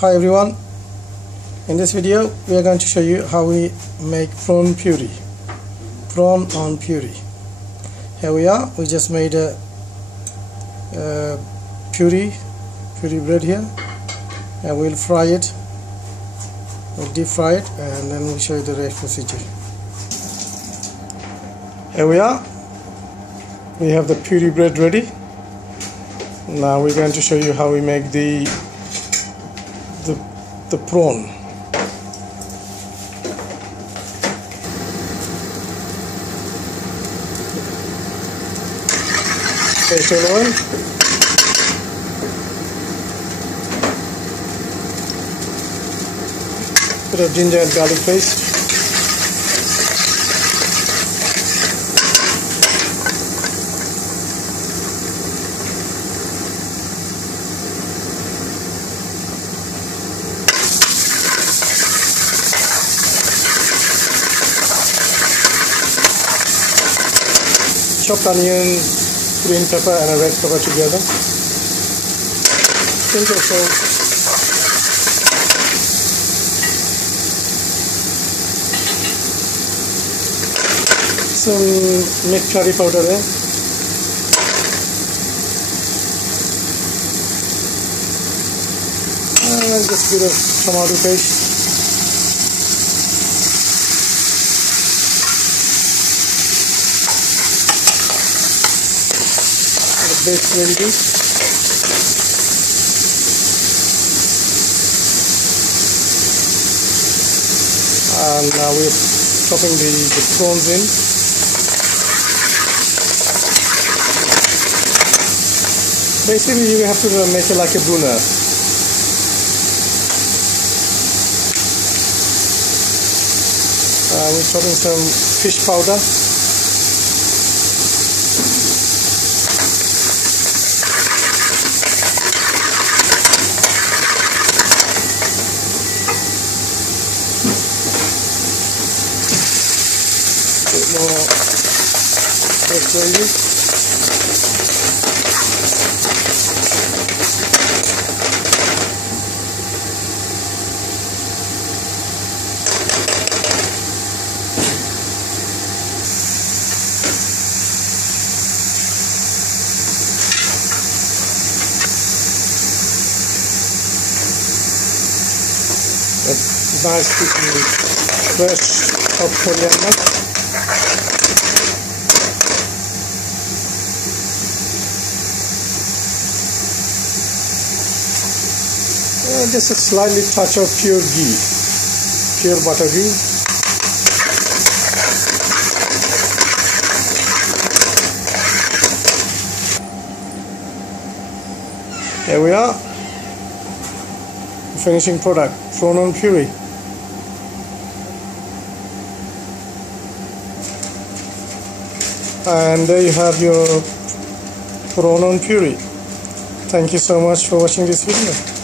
Hi everyone, in this video we are going to show you how we make prawn puree, prawn on puree. Here we are, we just made a puree bread here, and we'll fry it, we'll deep fry it, and then we'll show you the rest procedure. Here we are, we have the puree bread ready. Now we're going to show you how we make the prawn. Vegetable oil, bit of ginger and garlic paste, chopped onion, green pepper and a red pepper together, pinch of salt, some mixed curry powder there, and just a bit of tomato paste. Base ready, and now we're chopping the prawns in. Basically you have to make it like a bhuna. We're chopping some fish powder. More red gravy. A nice fresh chopped coriander. Just a slightly touch of pure ghee, pure butter ghee. Here we are, the finishing product, prawn on puree. And there you have your prawn on puree. Thank you so much for watching this video.